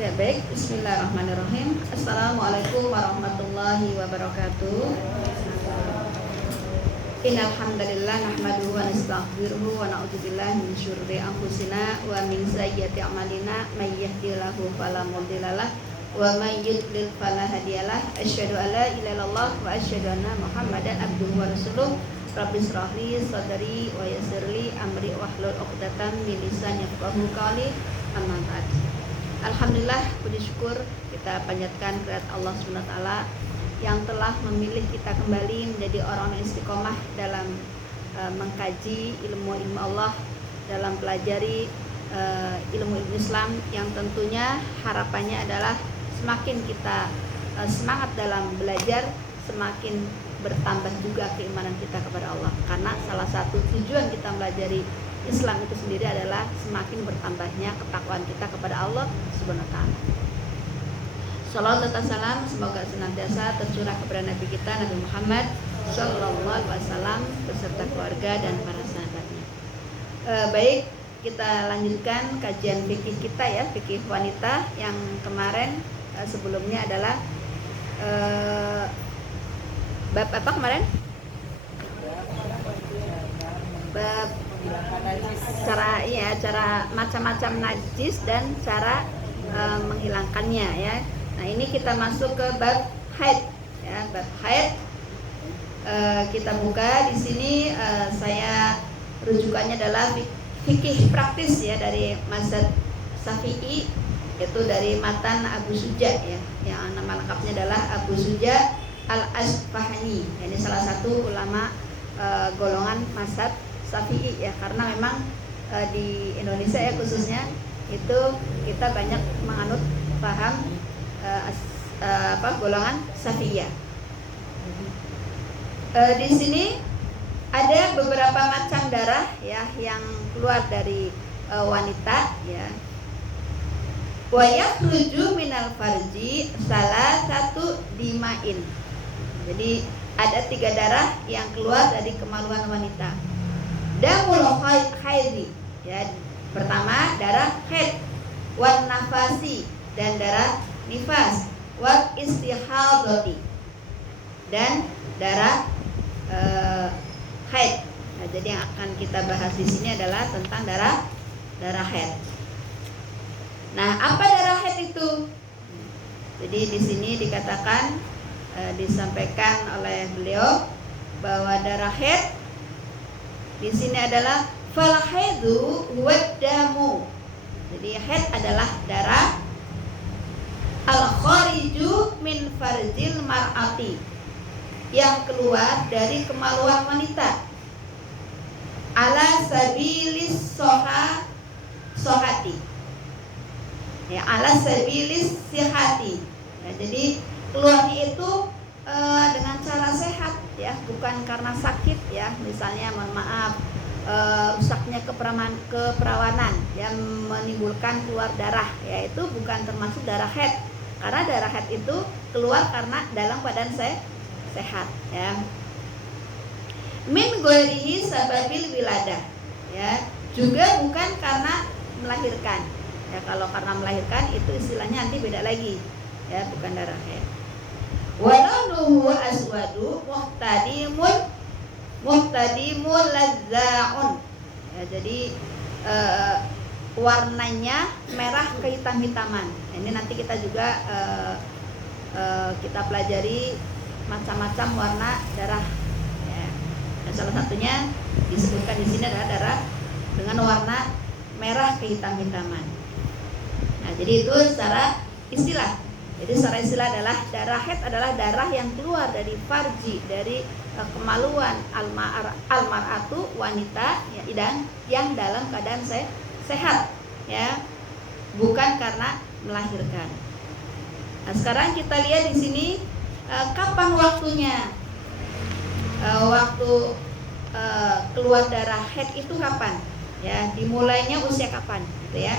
Ya baik, bismillahirrahmanirrahim. Assalamualaikum warahmatullahi wabarakatuh. Innal hamdalillah nahmaduhu wa nastaghfiruhu wa na'udzubillahi min syururi anfusina wa min sayyiati a'malina may yahdihillahu fala mudhillalah wa may yudlil fala hadiyalah. Asyhadu an la ilaha illallah wa asyhadu anna Muhammadan abduhu wa rasuluh. Rabbi shrah li sadri wa yassir li amri wahlul 'uqdatam min lisani yafqahu qawli. Amma ba'd. Alhamdulillah, puji syukur kita panjatkan kehadirat Allah SWT yang telah memilih kita kembali menjadi orang-orang istiqomah dalam mengkaji ilmu-ilmu Allah, dalam pelajari ilmu-ilmu Islam, yang tentunya harapannya adalah semakin kita semangat dalam belajar, semakin bertambah juga keimanan kita kepada Allah. Karena salah satu tujuan kita mempelajari Islam itu sendiri adalah semakin bertambahnya ketakwaan kita kepada Allah Subhanahu wa taala. Shalawat dan salam semoga senantiasa tercurah kepada Nabi kita Nabi Muhammad sallallahu alaihi wasallam beserta keluarga dan para sahabatnya. Baik, kita lanjutkan kajian fikih kita ya, fikih wanita yang kemarin sebelumnya adalah bab apa kemarin? Bab cara macam-macam najis dan cara menghilangkannya ya. Nah, ini kita masuk ke bab haid ya, bab haid. Kita buka di sini, saya rujukannya adalah fikih praktis ya dari mazhab Syafi'i, yaitu dari matan Abu Suja ya, yang nama lengkapnya adalah Abu Suja Al-Asfahani. Ini salah satu ulama golongan mazhab Syafi'i ya, karena memang di Indonesia ya khususnya itu kita banyak menganut paham golongan Syafi'iyah. Di sini ada beberapa macam darah ya yang keluar dari wanita ya. Wa yakhruju minal farji salah satu dimain. Jadi ada 3 darah yang keluar dari kemaluan wanita. Damul haidhi ya, pertama darah haid, wan nafasi dan darah nifas, wal istihadati dan darah haid. Nah, jadi yang akan kita bahas di sini adalah tentang darah haid. Nah, apa darah haid itu? Jadi di sini dikatakan disampaikan oleh beliau bahwa darah haid di sini adalah fal haidu huwa damu. Jadi haid adalah darah al khariju min farjil mar'ati, yang keluar dari kemaluan wanita, ala sabilis sohati ya, ala sabilis sihati ya, jadi keluarnya itu dengan cara sehat ya, bukan karena sakit ya, misalnya mohon maaf rusaknya keperawanan yang menimbulkan keluar darah ya, itu bukan termasuk darah haid, karena darah haid itu keluar karena dalam badan sehat ya. Min ghairihi sababil wiladah ya, juga bukan karena melahirkan ya, kalau karena melahirkan itu istilahnya nanti beda lagi ya, bukan darah haid. Walaunuhu aswadu muhtadimul lazza'un ya, jadi warnanya merah kehitam-hitaman. Ini nanti kita juga kita pelajari macam-macam warna darah ya. Dan salah satunya disebutkan di sini adalah darah dengan warna merah kehitam-hitaman. Nah, jadi itu secara istilah. Jadi secara istilah adalah darah haid adalah darah yang keluar dari farji, dari kemaluan almar'atu wanita ya, dan yang dalam keadaan sehat ya, bukan karena melahirkan. Nah, sekarang kita lihat di sini kapan waktunya, waktu keluar darah haid itu kapan ya, dimulainya usia kapan gitu ya.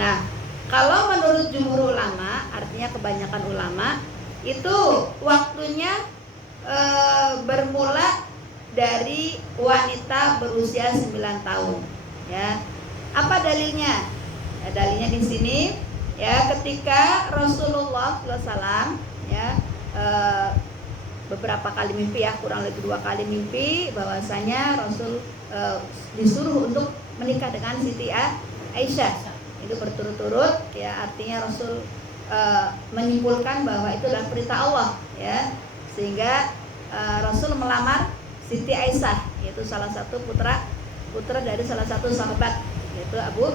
Nah, kalau menurut jumhur ulama, artinya kebanyakan ulama, itu waktunya bermula dari wanita berusia 9 tahun ya. Apa dalilnya? Ya, dalilnya di sini Ya, ketika Rasulullah SAW ya beberapa kali mimpi ya, kurang lebih 2 kali mimpi bahwasanya Rasul disuruh untuk menikah dengan Siti Aisyah. Itu berturut-turut ya, artinya Rasul menyimpulkan bahwa itu adalah perintah Allah ya, sehingga Rasul melamar Siti Aisyah, yaitu salah satu putra dari salah satu sahabat, yaitu Abu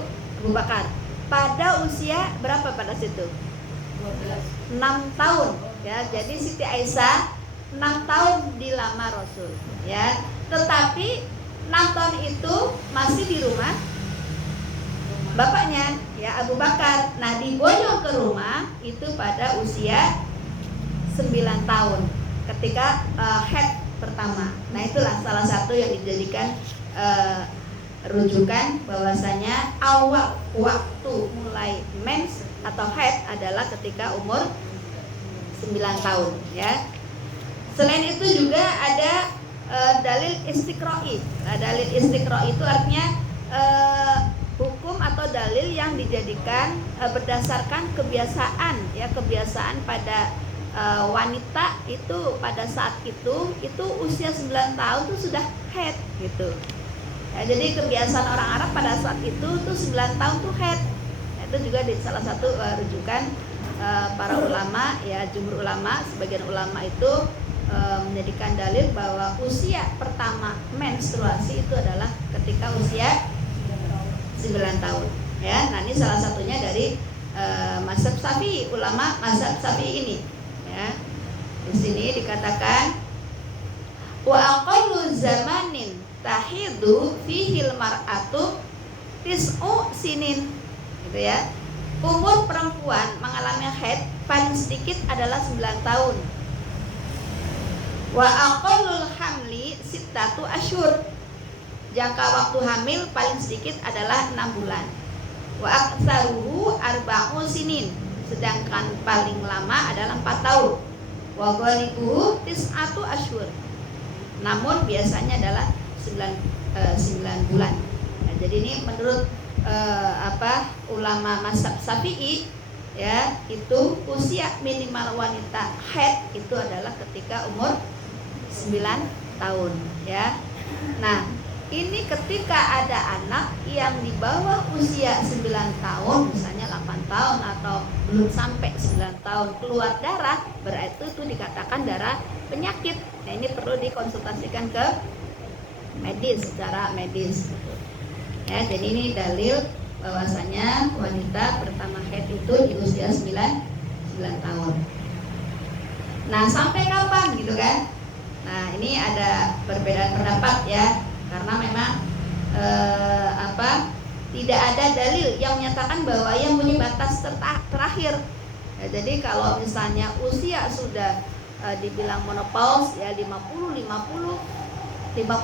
Bakar. Pada usia berapa pada situ? 6 tahun ya. Jadi Siti Aisyah 6 tahun dilamar Rasul ya. Tetapi 6 tahun itu masih di rumah bapaknya ya, Abu Bakar. Nah, diboyong ke rumah itu pada usia 9 tahun ketika haid pertama. Nah, itulah salah satu yang dijadikan rujukan bahwasanya awal waktu mulai mens atau haid adalah ketika umur 9 tahun ya. Selain itu juga ada dalil istiqra'i. Nah, dalil istiqra'i itu artinya hukum atau dalil yang dijadikan berdasarkan kebiasaan ya, kebiasaan pada wanita itu pada saat itu usia 9 tahun itu sudah haid gitu. Ya, jadi kebiasaan orang Arab pada saat itu 9 tahun tuh haid. Ya, itu juga di salah satu rujukan para ulama ya, jumhur ulama, sebagian ulama itu menjadikan dalil bahwa usia pertama menstruasi itu adalah ketika usia 9 tahun ya. Nah, ini salah satunya dari mazhab Syafi'i, ulama mazhab Syafi'i ini ya. Di sini dikatakan wa aqallu zamanin tahidu fihil mar'atu tis'u sinin gitu ya. Umur perempuan mengalami haid paling sedikit adalah 9 tahun. Wa aqallul hamli sittatu asyhur. Jangka waktu hamil paling sedikit adalah 6 bulan. Wa aktsaruhu arba'u sinin. Sedangkan paling lama adalah 4 tahun. Wa ghalibuhu tis'atu asyhur. Namun biasanya adalah 9 bulan. Nah, jadi ini menurut ulama mazhab Syafi'i ya, itu usia minimal wanita haid itu adalah ketika umur 9 tahun ya. Nah, ini ketika ada anak yang di bawah usia 9 tahun, misalnya 8 tahun atau belum sampai 9 tahun keluar darah, berarti itu dikatakan darah penyakit. Nah, ini perlu dikonsultasikan ke medis, secara medis ya. Jadi ini dalil bahwasanya wanita pertama haid itu di usia 9 tahun. Nah, sampai kapan gitu kan? Nah, ini ada perbedaan pendapat ya, karena memang tidak ada dalil yang menyatakan bahwa yang punya batas terakhir ya. Jadi kalau misalnya usia sudah dibilang menopause ya 50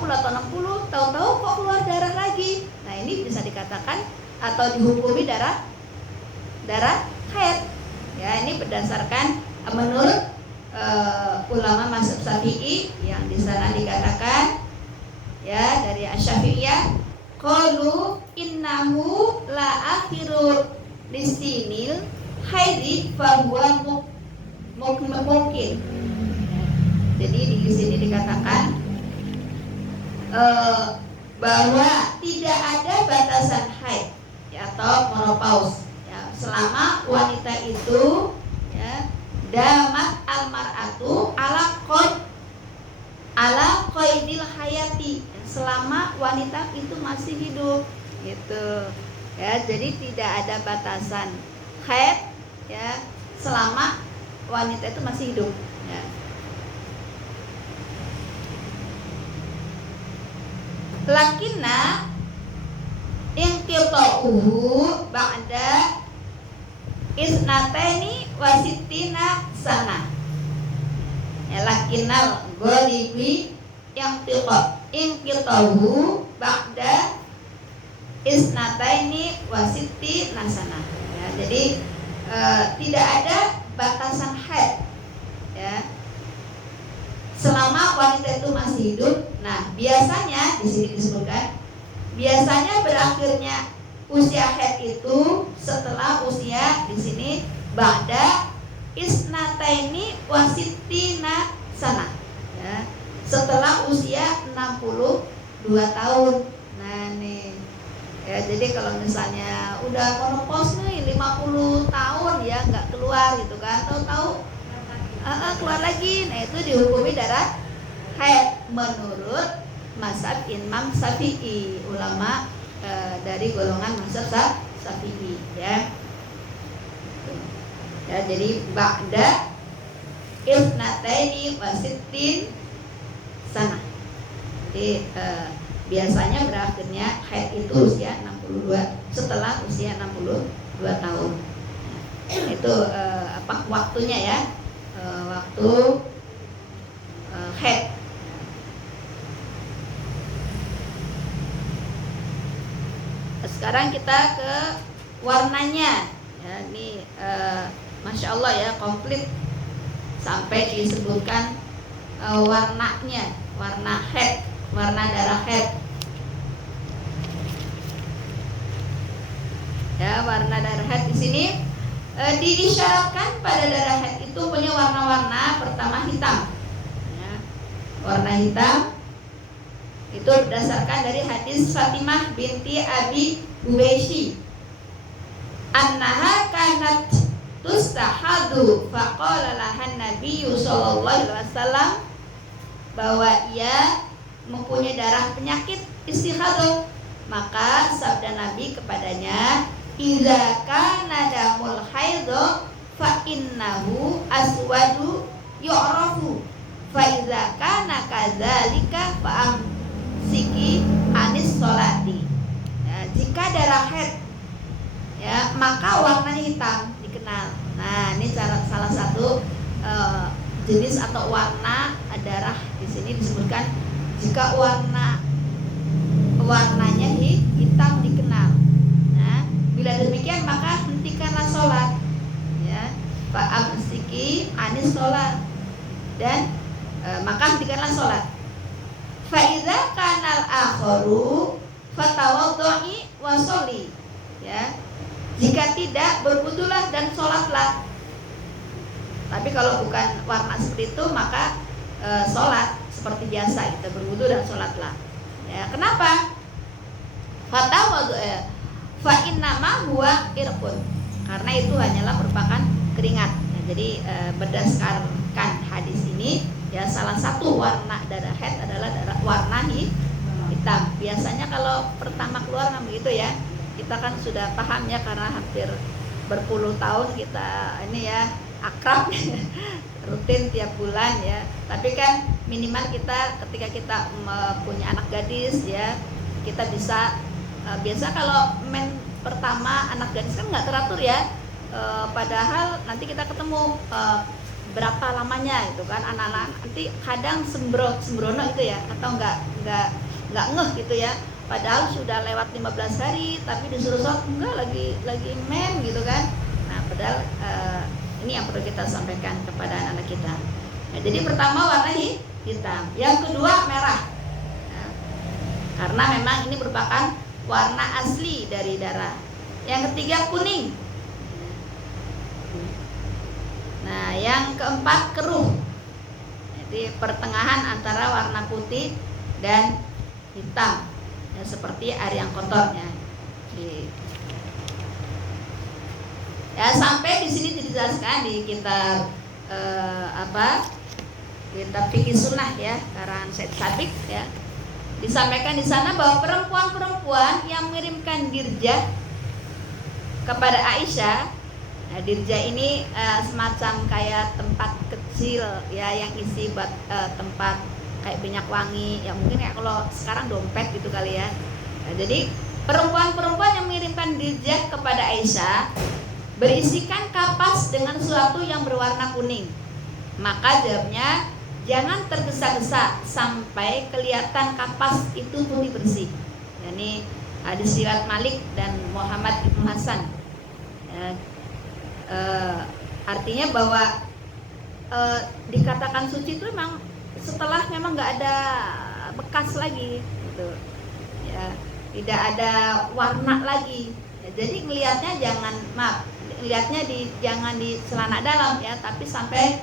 atau 60, tahu-tahu kok keluar darah lagi. Nah, ini bisa dikatakan atau dihukumi darah haid ya. Ini berdasarkan menurut ulama mazhab Syafi'i yang di sana dikatakan ya, dari Asy-Syafi'iyah qalu innahu la akhiru lisinil haidi fa huwa mungkin. Jadi di sini dikatakan bahwa tidak ada batasan haid ya, atau menopause ya, selama wanita itu ya damat almar'atu ala qaidil hayati, selama wanita itu masih hidup gitu ya. Jadi tidak ada batasan haid ya selama wanita itu masih hidup ya. Lakinna inqita'uhu ba'da isnataini wasittina sana ya. Lakinnal ghalibi inqita'uhu ba'da isnataini wasittina sana ya. Jadi tidak ada batasan haid ya selama wanita itu masih hidup. Nah, biasanya di sini disebutkan biasanya berakhirnya usia haid itu setelah usia di sini wasittina sana, ya, setelah usia 62 tahun. Nah nih ya, jadi kalau misalnya udah menopause nih 50 tahun ya nggak keluar gitu kan, tahu-tahu keluar lagi, nah itu dihukumi darah haid menurut mazhab Imam Syafi'i, ulama dari golongan mazhab Syafi'i, ya. Ya, jadi ba'da ifnataini wasittin sana. Jadi biasanya berakhirnya haid itu usia 62, setelah usia 62 tahun. Itu waktunya ya, waktu haid. Sekarang kita ke warnanya. Ya, ini Masya Allah ya, komplit sampai disebutkan warnanya, warna haid, warna darah haid. Ya, warna darah haid di sini diisyaratkan pada darah haid itu punya warna-warna. Pertama hitam, ya, warna hitam itu berdasarkan dari hadis Fatimah binti Abi Hubayshi, annaha kanat tustahadu faqala lahan nabiyyu sallallahu alaihi wasallam, bahwa ia mempunyai darah penyakit istihadah, maka sabda Nabi kepadanya, idza kana damul haidh fa innahu aswadu yu'rafu fa idza kana kadzalika fa amsiki anis sholati. Ya, jika darah haid ya maka warnanya hitam dikenal. Nah ini salah satu jenis atau warna darah di sini disebutkan, jika warnanya hitam dikenal. Nah bila demikian maka hentikanlah sholat, ya, fa'amsiki anis sholat, dan maka hentikanlah sholat. Fa'idza kanal akharu fatawaddu'i wa sholli, ya, jika tidak berwudulah dan sholatlah. Tapi kalau bukan warna seperti itu maka sholat seperti biasa, kita berwudu dan sholatlah. Ya, kenapa? Fatawaddu fa innama huwa irqun, karena itu hanyalah merupakan keringat. Ya, jadi berdasarkan hadis ini, ya, salah satu warna darah haid adalah warna hitam. Biasanya kalau pertama keluar kan begitu ya. Kita kan sudah paham ya, karena hampir berpuluh tahun kita ini ya akrab rutin tiap bulan ya. Tapi kan minimal kita ketika kita punya anak gadis ya, kita bisa biasa kalau pertama anak gadis kan nggak teratur ya, padahal nanti kita ketemu berapa lamanya itu kan, anak-anak nanti kadang sembrono itu ya, atau nggak ngeh gitu ya, padahal sudah lewat 15 hari tapi disuruh sholat enggak, lagi men gitu kan. Nah padahal ini yang perlu kita sampaikan kepada anak-anak kita. Nah, jadi pertama warna hitam, yang kedua merah, nah, karena memang ini merupakan warna asli dari darah. Yang ketiga kuning. Nah yang keempat keruh, jadi pertengahan antara warna putih dan hitam, ya, seperti air yang kotornya. Ya, sampai di sini dijelaskan di kitab kitab fikih sunnah ya, karangan Said Sabiq ya, disampaikan di sana bahwa perempuan-perempuan yang mengirimkan dirjah kepada Aisyah. Nah, dirjah ini semacam kayak tempat kecil ya, yang isi buat tempat kayak minyak wangi ya, mungkin ya kalau sekarang dompet gitu kali ya. Nah, jadi perempuan-perempuan yang mengirimkan dirjah kepada Aisyah berisikan kapas dengan sesuatu yang berwarna kuning, maka jawabnya, jangan tergesa-gesa sampai kelihatan kapas itu putih bersih. Ini hadis riwayat Malik dan Muhammad bin Hasan. Ya, artinya bahwa dikatakan suci itu memang setelah memang nggak ada bekas lagi, gitu. Ya, tidak ada warna lagi. Ya, jadi ngelihatnya jangan di celana dalam ya, tapi sampai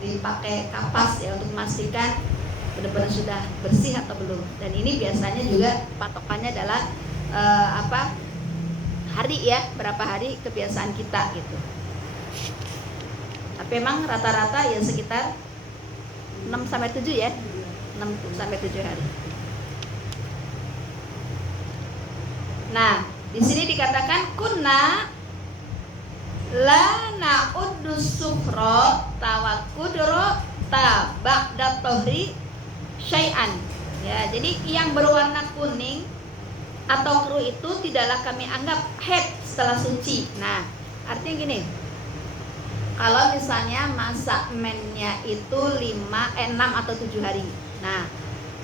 dipakai kapas ya untuk memastikan benar-benar sudah bersih atau belum. Dan ini biasanya juga patokannya adalah hari ya, berapa hari kebiasaan kita gitu. Tapi memang rata-rata ya sekitar 6-7 ya, 6-7 hari. Nah, di sini dikatakan kunna la na'uddu sufra tawakudro tabaqda tohri syai'an. Ya, jadi yang berwarna kuning atau kru itu tidaklah kami anggap haid setelah suci. Nah, artinya gini. Kalau misalnya masa mennya itu 6 atau 7 hari. Nah,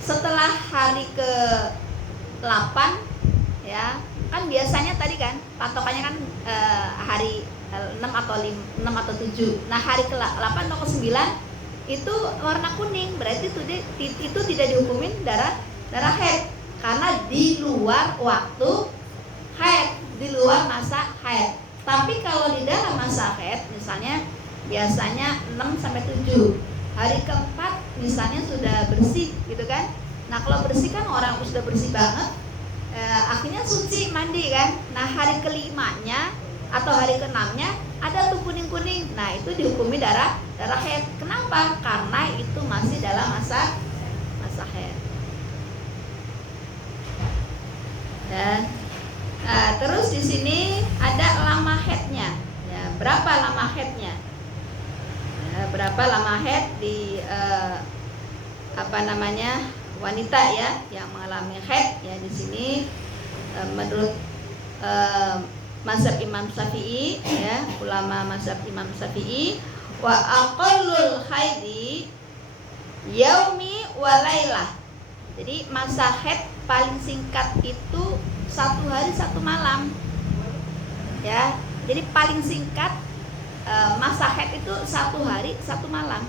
setelah hari ke-8 ya, kan biasanya tadi kan patokannya kan hari 6 atau 7. Nah, hari ke-8 atau ke-9 itu warna kuning, berarti itu tidak dihukumin darah haid karena di luar waktu haid, di luar masa haid. Tapi kalau di dalam masa haid misalnya biasanya 6-7, hari ke-4 misalnya sudah bersih gitu kan. Nah, kalau bersih kan orang sudah bersih banget, akhirnya suci mandi kan. Nah, hari ke-5-nya atau hari ke-6-nya ada tuh kuning-kuning. Nah, itu dihukumi darah haid. Kenapa? Karena itu masih dalam masa haid. Dan terus di sini ada lama haidnya. Ya, berapa lama haidnya? Ya, berapa lama haid di wanita ya yang mengalami haid ya. Di sini menurut mazhab Imam Syafi'i ya, ulama mazhab Imam Syafi'i, wa aqallul haidi yaumi wa lailah. Jadi masa haid paling singkat itu 1 hari 1 malam. Ya, jadi paling singkat masa haid itu 1 hari 1 malam.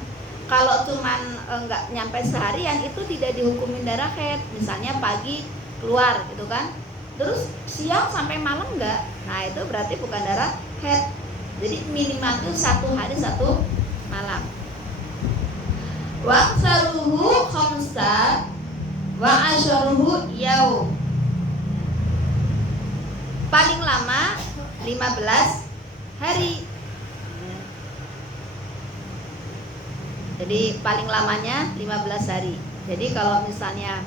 Kalau cuman enggak nyampe seharian itu tidak dihukumin darah haid. Misalnya pagi keluar gitu kan, terus siang sampai malam enggak, nah itu berarti bukan darah haid. Jadi minimal itu 1 hari 1 malam. Wa aksaruhu khamsa wa asyaruhu yaum. Paling lama 15 hari. Jadi paling lamanya 15 hari. Jadi kalau misalnya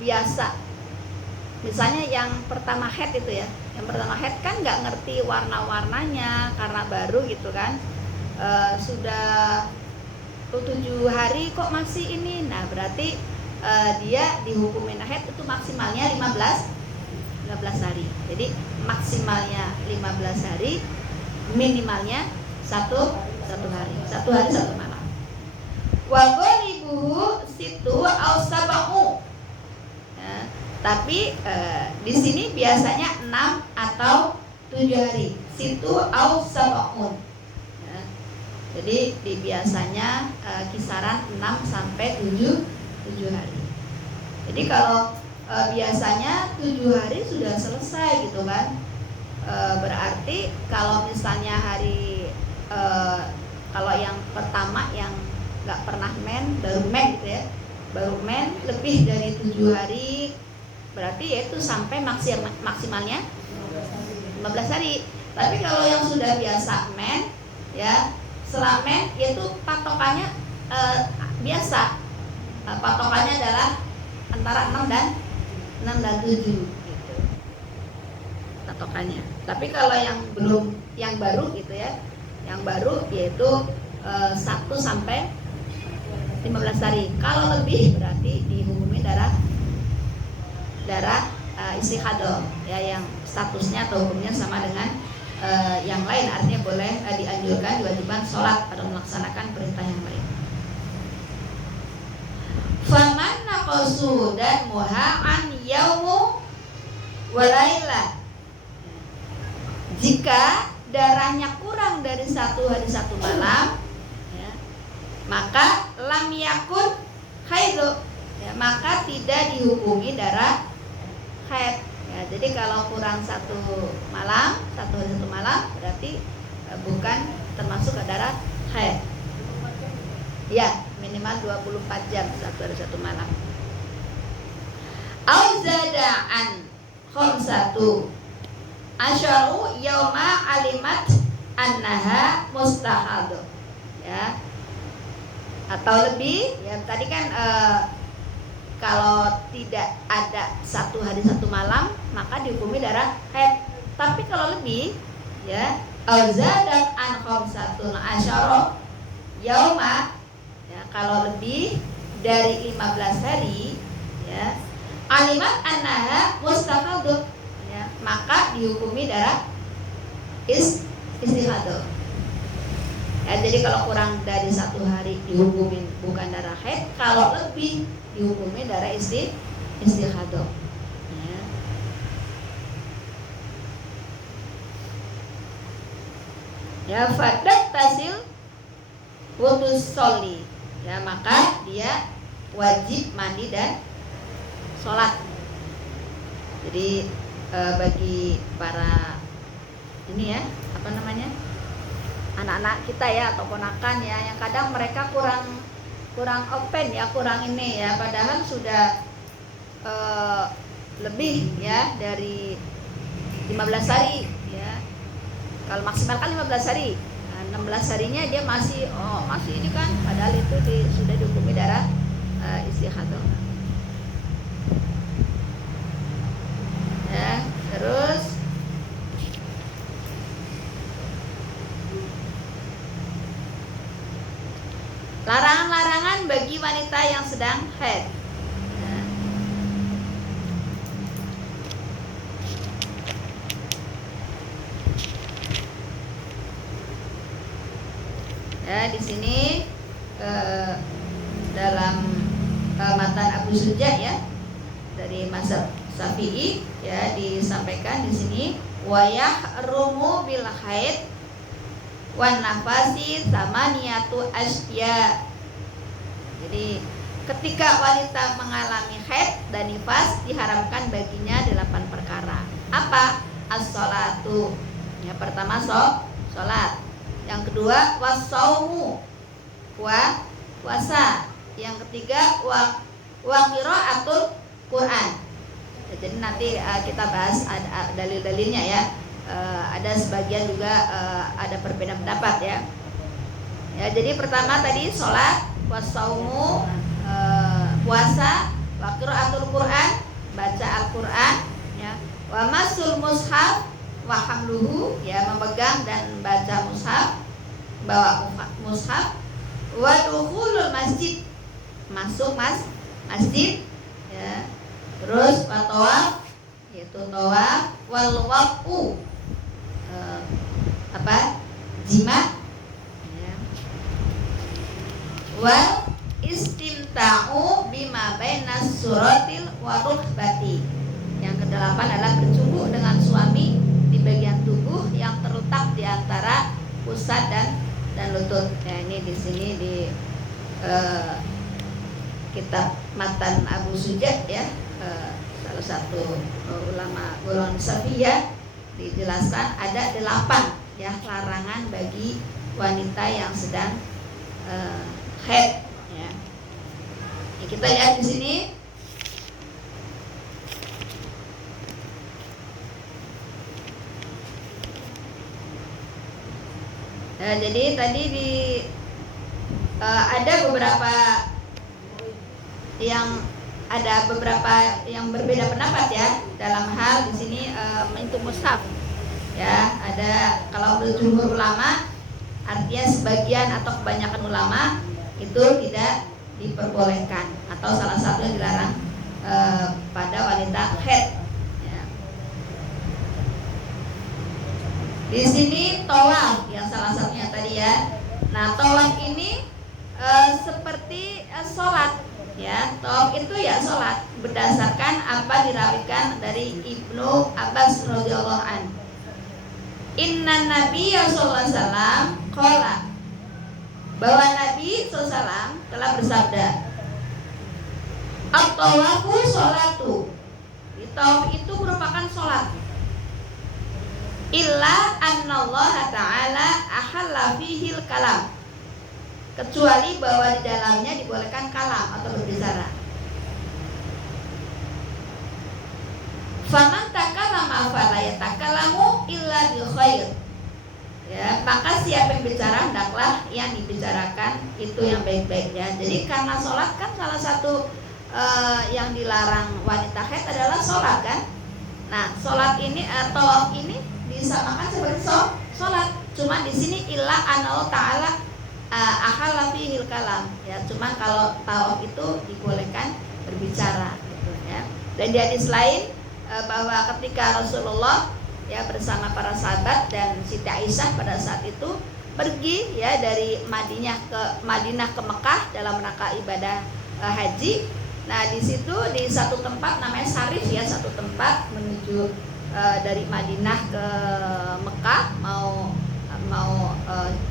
biasa, misalnya yang pertama haid itu ya, yang pertama haid kan nggak ngerti warna-warnanya karena baru gitu kan, sudah 7 hari kok masih ini. Nah, berarti dia dihukumin haid itu maksimalnya 15 hari. Jadi maksimalnya 15 hari, minimalnya 1 hari 1 malam. Wa ghalibuhu situ au sab'u. Ya, tapi di sini biasanya 6 atau 7 hari. Situ au sab'un. Ya, jadi biasanya kisaran 6 sampai 7 hari. Jadi kalau biasanya 7 hari sudah selesai gitu kan. Berarti kalau misalnya hari kalau yang pertama yang nggak pernah baru gitu ya, baru lebih dari 7 hari, berarti yaitu sampai maksimalnya 15 hari. Tapi kalau yang sudah biasa ya, setelah yaitu patokannya biasa, patokannya adalah antara 6 dan 7 gitu patokannya. Tapi kalau yang belum, yang baru gitu ya, yang baru yaitu 1 sampai 15 hari. Kalau lebih berarti dihukumi darah istihadah ya, yang statusnya atau hukumnya sama dengan yang lain. Artinya boleh dianjurkan, diwajibkan sholat atau melaksanakan perintah yang lain. Faman naqasu dan muha'an yaumu walailah. Jika darahnya kurang dari 1 hari 1 malam ya, maka lam yakun haidhu ya, maka tidak dihukumi darah haid ya. Jadi kalau kurang 1 malam, 1 hari 1 malam berarti bukan termasuk ke darah selama 24 jam satu hari satu malam. Auzada'an khamsatu asyaru yauma alimat annaha mustahadu, ya, atau lebih, ya tadi kan kalau tidak ada satu hari satu malam maka dihukumi darah haid. Tapi kalau lebih, ya, auzadat an khamsatun asyara yauma, ya, kalau lebih dari 15 hari, ya, alimat annaha mustahadu, ya, maka dihukumi darah istihadah. Ya, jadi kalau kurang dari satu hari dihukumin bukan darah haid, kalau lebih dihukumi darah istihadah. Ya. Ya, fadat tasil wutus soli, ya, maka dia wajib mandi dan sholat. Jadi bagi para ini, ya, apa namanya, anak-anak kita, ya, atau ponakan, ya, yang kadang mereka kurang open, ya, kurang ini, ya, padahal sudah lebih, ya, dari 15 hari, ya, kalau maksimal kan 15 hari, nah, 16 harinya dia masih ini kan, padahal itu sudah dihukumi darah istihadah. Ya, terus larangan-larangan bagi wanita yang sedang haid. Ya, di sini dalam matan Abu Suja, ya, dari mazhab Syafi'i, ya, disampaikan di sini wayah rumu bil haid wan nafasi samaniyatu asya. Jadi ketika wanita mengalami haid dan nifas diharamkan baginya 8 perkara. Apa? As-sholatu. Ya, pertama sholat. Yang kedua was-saumu, puasa. Yang ketiga wa qiraatul Quran. Jadi nanti kita bahas dalil-dalilnya, ya. Ada sebagian juga ada perbedaan pendapat, ya. Ya, jadi pertama tadi sholat, wasaumu, puasa, wa qiraatul Quran, baca Al-Quran, ya, wa masul mushaf wa hamluhu, ya, memegang dan baca mushaf, bawa mushaf, wa dukhulul masjid, masuk masjid, ya, terus wa tawaf, yaitu tawaf, wal waqu, jima, ya, wal istimta'u bima bainas suratil wa rukbati. Yang kedelapan adalah bercumbu dengan suami di bagian tubuh yang terletak di antara pusat dan lutut. Ya, ini di sini di kitab Matan Abu Suja, ya, salah satu ulama golongan Syafi'iyah, dijelaskan ada 8, ya, larangan bagi wanita yang sedang haid, ya. Ya, kita lihat di sini. Jadi tadi ada beberapa yang berbeda pendapat, ya, dalam hal di sini itu mushaf, ya. Ada kalau menurut jumhur ulama, artinya sebagian atau kebanyakan ulama itu tidak diperbolehkan atau salah satu yang dilarang pada wanita haid, ya. Di sini tawaf yang salah satunya tadi, ya. Nah, tawaf ini seperti sholat, ya. Tawaf itu, ya, sholat berdasarkan apa dirawikan dari Ibnu Abbas radhiyallahu an. Inna Nabiyya sallallahu alaihi wasallam qala, bahwa Nabi SAW telah bersabda, at-tawafu sholatu, tawaf itu merupakan sholat, illa annallaha ta'ala ahalla fihil kalam, kecuali bahwa di dalamnya dibolehkan kalam atau berbicara. Faman takallama fala yatakallamu illa bi khair. Ya, maka siapa yang bicara hendaklah yang dibicarakan itu yang baik-baik ya. Jadi karena sholat kan salah satu yang dilarang wanita haid adalah sholat kan. Nah, sholat ini tawaf ini disamakan seperti sholat. Cuma di sini illa anau ta'ala akhala fihil kalam ya. Cuma kalau tawaf itu dibolehkan berbicara gitu ya. Dan di hadis lain bahwa ketika Rasulullah ya bersama para sahabat dan Siti Aisyah pada saat itu pergi ya dari Madinah ke Mekah dalam rangka ibadah haji. Nah, di situ di satu tempat namanya Sarif ya, satu tempat menuju dari Madinah ke Mekah mau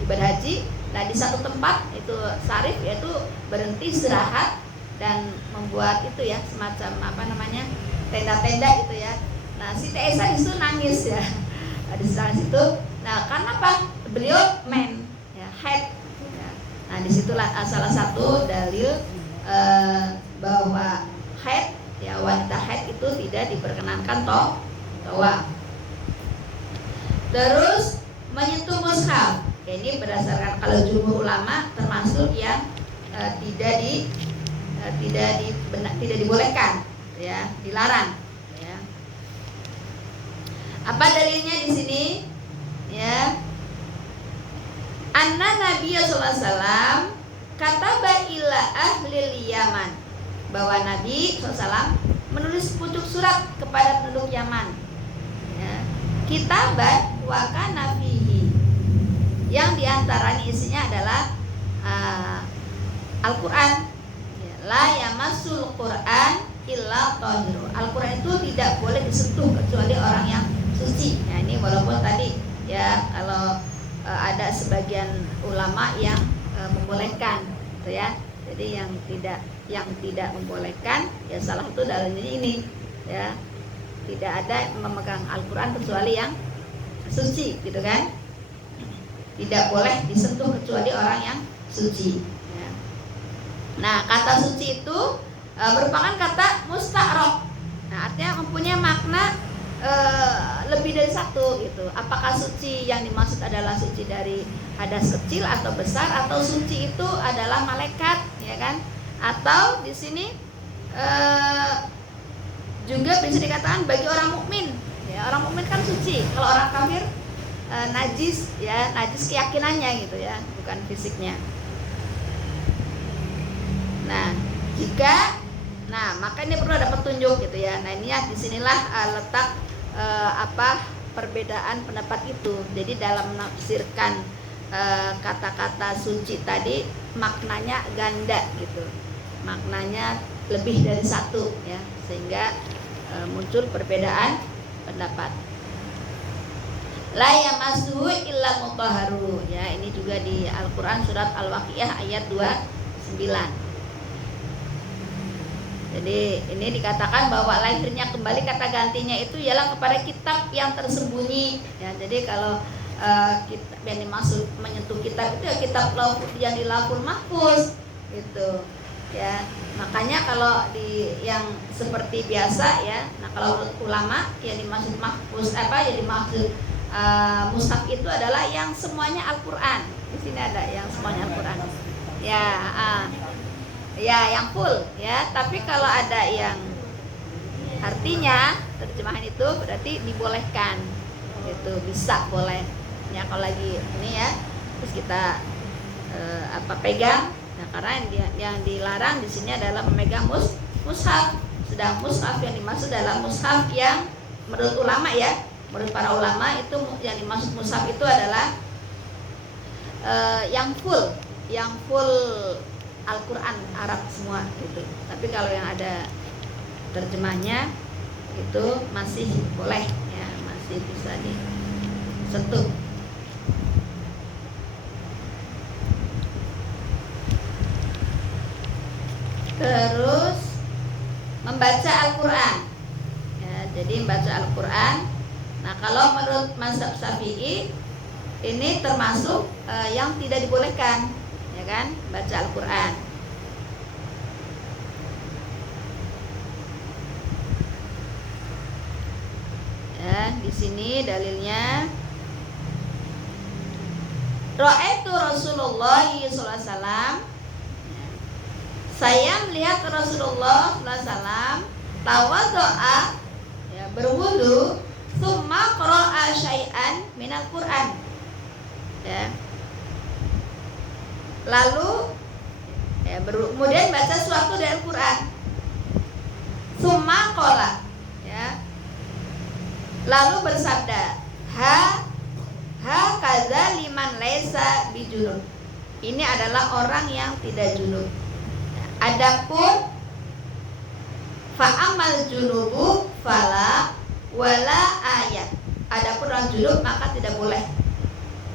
ibadah haji. Nah, di satu tempat itu Sarif yaitu berhenti istirahat dan membuat itu ya semacam tenda-tenda gitu ya. Nah, Siti Aisyah itu nangis ya. Di sana situ. Nah, karena apa? Beliau ya, haid. Ya. Nah, disitulah salah satu dalil bahwa haid ya, wanita haid itu tidak diperkenankan tawaf. Terus menyentuh mushaf. Ya, ini berdasarkan kalau jumhur ulama termasuk yang tidak dibolehkan ya, dilarang ya. Apa dalilnya di sini ya? Anna Nabiya sallallahu alaihi wasallam kataba ila ahli Yaman, bahwa Nabi SAW menulis pucuk surat kepada penduduk Yaman ya. Kitaban wa kana fihi, yang diantaranya isinya adalah Al-Quran ya. La yamassul Quran illa tahir. Al-Quran itu tidak boleh disentuh kecuali orang yang suci. Nah, ini walaupun tadi ya kalau ada sebagian ulama yang membolehkan gitu ya. Jadi yang tidak membolehkan ya salah satu dalilnya ini ya. Tidak ada memegang Al-Quran kecuali yang suci gitu kan. Tidak boleh disentuh kecuali orang yang suci ya. Nah, kata suci itu merupakan kata musta'rab. Nah, artinya mempunyai makna lebih dari satu gitu. Apakah suci yang dimaksud adalah suci dari hadas kecil atau besar, atau suci itu adalah malaikat ya kan? Atau di sini juga bisa dikatakan bagi orang mukmin ya. Orang mukmin kan suci. Kalau orang kafir najis ya, najis keyakinannya gitu ya, bukan fisiknya. Nah, maka ini perlu ada petunjuk gitu ya. Nah, ini ya disinilah letak perbedaan pendapat itu. Jadi dalam menafsirkan kata-kata suci tadi maknanya ganda gitu, maknanya lebih dari satu ya, sehingga muncul perbedaan pendapat. La yamassuhu illa mutahharu ya, ini juga di Al-Qur'an surat Al-Waqiah ayat 29. Jadi ini dikatakan bahwa lahirnya kembali, kata gantinya itu ialah kepada kitab yang tersembunyi ya. Jadi kalau kitab yang dimaksud menyentuh kitab itu ya kitab yang di Lauhul Mahfuz gitu ya. Makanya kalau di yang seperti biasa ya, nah kalau ulama yang dimaksud mahfuz yang dimaksud mushaf itu adalah yang semuanya Al-Qur'an. Di sini ada yang semuanya Al-Qur'an. Ya, ya yang full ya. Tapi kalau ada yang artinya terjemahan itu berarti dibolehkan. Itu bisa boleh. Ya kalau lagi ini ya, terus kita pegang. Nah, karena yang dilarang di sini adalah memegang mushaf. Sedang mushaf yang dimaksud adalah mushaf yang menurut ulama ya, menurut para ulama itu yang dimaksud mushaf itu adalah yang full Al-Quran Arab semua gitu. Tapi kalau yang ada terjemahnya itu masih boleh ya, masih bisa disentuh. Terus membaca Al-Quran ya, jadi membaca Al-Quran. Nah, kalau menurut mazhab Syafi'i ini termasuk yang tidak dibolehkan ya kan, baca Al-Qur'an. Ya, di sini dalilnya Ra'aitu Rasulullah sallallahu alaihi wasallam. Saya melihat Rasulullah sallallahu alaihi wasallam tawaddo'a, ya, berwudu, summa qara'a syai'an minal Qur'an. Ya. Lalu ya, kemudian baca sesuatu dari Al-Qur'an. Summa qala, ya. Lalu bersabda, ha kaza liman laisa bijunub. Ini adalah orang yang tidak junub. Adapun fa'amal junubu fala wala ayat. Adapun orang junub maka tidak boleh.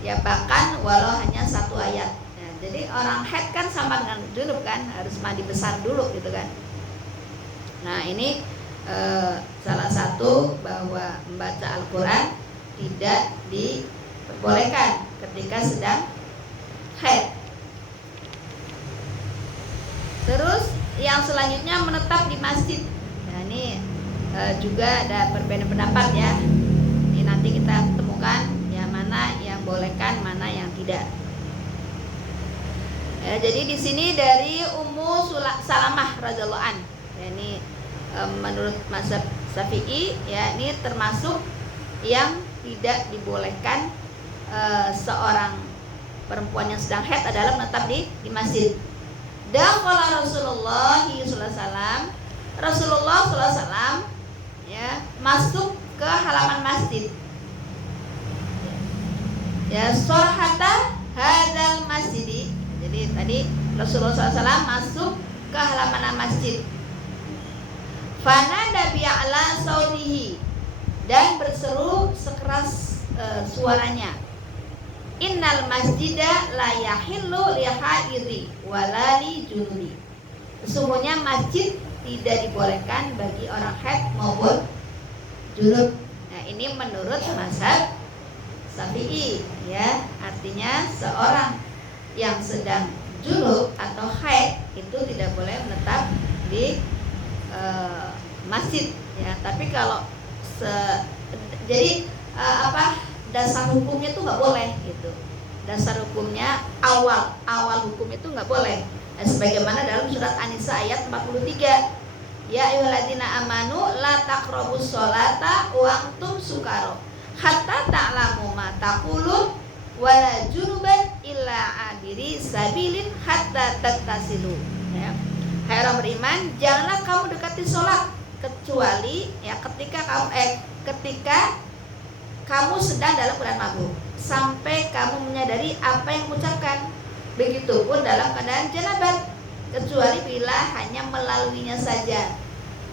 Ya, bahkan walau hanya satu ayat. Ya, jadi orang haid kan sama dengan junub kan, harus mandi besar dulu gitu kan. Nah, ini salah satu bahwa membaca Al-Quran tidak diperbolehkan ketika sedang haid. Terus yang selanjutnya menetap di masjid. Nah, ini juga ada perbedaan pendapat ya. Ini nanti kita temukan yang mana yang bolehkan, mana yang tidak. Ya, jadi di sini dari Ummu Salamah radhiyallahu an. Ya, ini menurut mazhab Syafi'i, ya, ini termasuk yang tidak dibolehkan seorang perempuan yang sedang haid adalah menetap di masjid. Dan kalau Rasulullah SAW, Rasulullah SAW, ya, masuk ke halaman masjid. Ya, sorhata hadal masjid. Jadi tadi Rasulullah SAW masuk ke halaman masjid. Fanada bi'ala sautihi, dan berseru sekeras suaranya. Innal masjida la yahillu li haidhi wala li junubi. Sesungguhnya masjid tidak dibolehkan bagi orang haid maupun junub. Nah, ini menurut mazhab Syafi'i, ya. Artinya seorang yang sedang junub atau haid itu tidak boleh menetap di masjid, ya. Tapi kalau dasar hukumnya itu nggak boleh gitu. Dasar hukumnya awal hukum itu nggak boleh. Nah, sebagaimana dalam surat An-Nisa ayat 43, ya ayyuhalladzina amanu la taqrabus sholata wa antum sukara hatta ta'lamu ma taqulun wala junuban illa abiri sabilin hatta tattasilu. Ya. Hai orang beriman, janganlah kamu dekati sholat kecuali ya ketika kamu sedang dalam keadaan mabuk, sampai kamu menyadari apa yang mengucapkan. Begitupun dalam keadaan janabat, kecuali bila hanya melaluinya saja,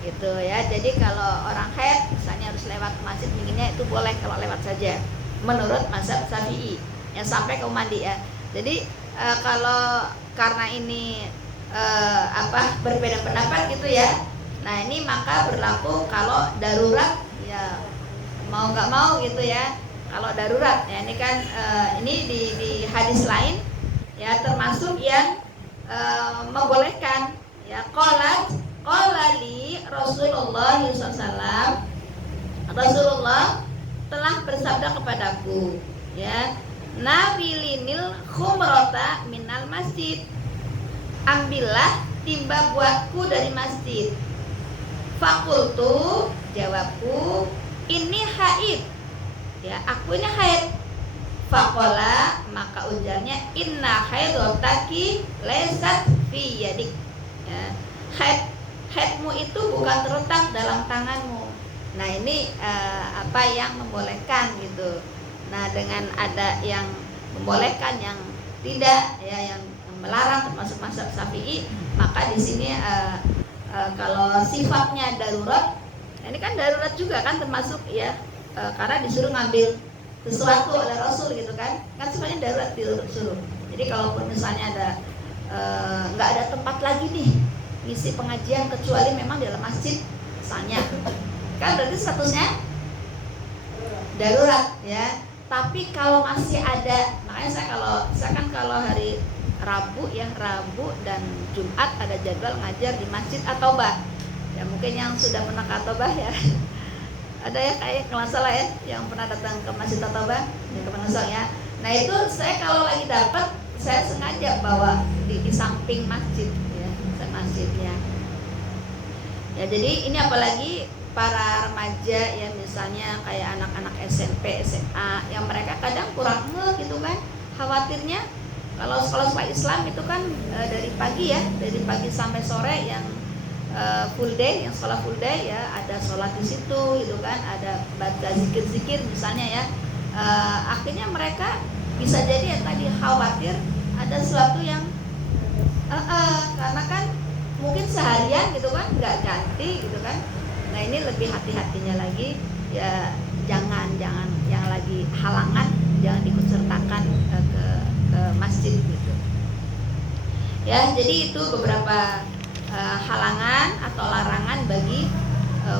gitu ya. Jadi kalau orang haid misalnya harus lewat ke masjid, minggirnya itu boleh kalau lewat saja, menurut mazhab Syafi'i. Ya, sampai kamu mandi ya. Jadi kalau karena ini berbeda pendapat gitu ya. Nah, ini maka berlaku kalau darurat, ya mau nggak mau gitu ya. Kalau darurat ya, ini kan ini di hadis lain ya termasuk yang membolehkan ya. Qala li Rasulullah SAW, Rasulullah telah bersabda kepadaku, ya, nawilinil khumrata minal masjid, ambillah timba buatku dari masjid. Fakultu, jawabku, ini haid, ya, aku ini haid. Fakola, maka ujarnya, inna haidotaki lesat fi yadik, ya, haidmu itu bukan terletak dalam tanganmu. Nah, ini apa yang membolehkan gitu. Nah, dengan ada yang membolehkan, yang tidak, ya, yang melarang termasuk mazhab Syafi'i, maka di sini kalau sifatnya darurat, ini kan darurat juga kan termasuk ya, karena disuruh ngambil sesuatu oleh Rasul gitu kan sifatnya darurat disuruh. Jadi kalaupun misalnya ada nggak ada tempat lagi nih ngisi pengajian kecuali memang di dalam masjid misalnya, kan berarti statusnya darurat ya. Tapi kalau masih ada, makanya saya kan kalau hari Rabu dan Jumat ada jadwal ngajar di Masjid At-Taubah. Ya mungkin yang sudah pernah ke At-Taubah ya. Ada ya kayak kalau salah ya yang pernah datang ke Masjid At-Taubah ya ke Penangsang ya. Nah itu saya kalau lagi dapat saya sengaja bawa di samping masjid ya, masjidnya. Ya jadi ini apalagi para remaja ya, misalnya kayak anak-anak SMP, SMA yang mereka kadang kurang gitu kan, khawatirnya kalau sekolah Islam itu kan dari pagi ya, dari pagi sampai sore yang full day, yang sekolah full day ya, ada sholat di situ gitu kan, ada baca zikir-zikir misalnya ya. Akhirnya mereka bisa jadi ya tadi khawatir ada sesuatu yang karena kan mungkin seharian gitu kan nggak ganti gitu kan. Nah ini lebih hati-hatinya lagi ya, jangan yang lagi halangan jangan diikut sertakan ke masjid gitu ya. Jadi itu beberapa halangan atau larangan bagi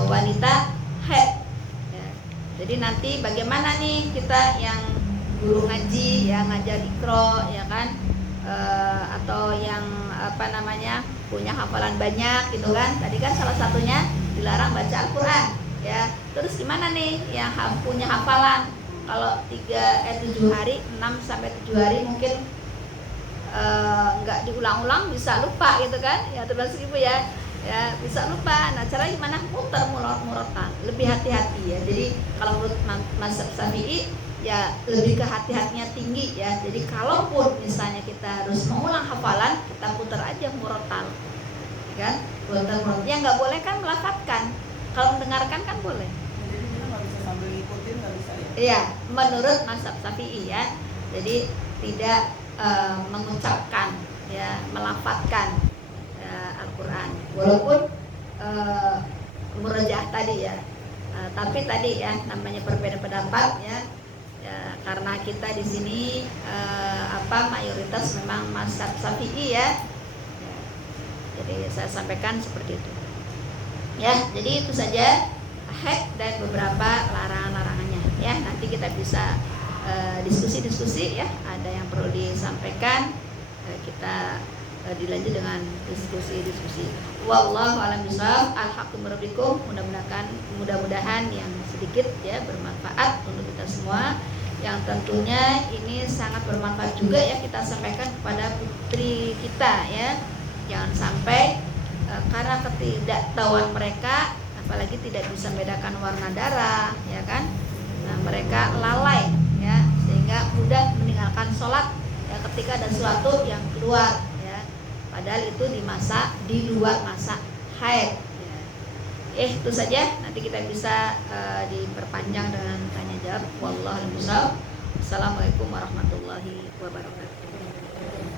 wanita haid ya. Jadi nanti bagaimana nih kita yang guru ngaji ya, ngajar Iqra ya kan, atau yang punya hafalan banyak gitu kan. Tadi kan salah satunya dilarang baca Al-Quran ya. Terus gimana nih yang punya hafalan, kalau 7 hari, 6 sampai 7 hari mungkin nggak diulang-ulang bisa lupa gitu kan ya, termasuk ibu ya bisa lupa. Nah cara gimana? Muter murotan, lebih hati-hati ya. Jadi kalau menurut mazhab Syafi'i ya lebih ke hati-hatinya tinggi ya. Jadi kalaupun misalnya kita harus mengulang hafalan, kita putar aja murotan kan, putar yang nggak boleh kan melafadzkan. Kalau mendengarkan kan boleh. Jadi kita nggak bisa sambil ngikutin, nggak bisa ya? Iya, menurut mazhab Syafi'i ya. Jadi tidak mengucapkan ya, melafadzkan Al-Quran walaupun murojaah tadi ya. Tapi tadi ya namanya berbeda pendapat ya, karena kita di sini mayoritas memang mazhab Syafi'i ya. Jadi saya sampaikan seperti itu ya. Jadi itu saja haid dan beberapa larangan-larangannya ya. Nanti kita bisa diskusi-diskusi ya, ada yang perlu disampaikan, kita dilanjut dengan diskusi. Wallahu a'lam bishawab. Alhaqqu rabbikum. Mudah-mudahan yang sedikit ya bermanfaat untuk kita semua, yang tentunya ini sangat bermanfaat juga ya kita sampaikan kepada putri kita ya. Jangan sampai karena ketidaktahuan mereka, apalagi tidak bisa membedakan warna darah ya kan, nah mereka lalai ya, sehingga mudah meninggalkan sholat ya ketika ada sesuatu yang keluar ya, padahal itu di luar masa haid ya. Itu saja, nanti kita bisa diperpanjang dengan tanya jawab. Wallahu a'lam bishawab. Assalamualaikum warahmatullahi wabarakatuh.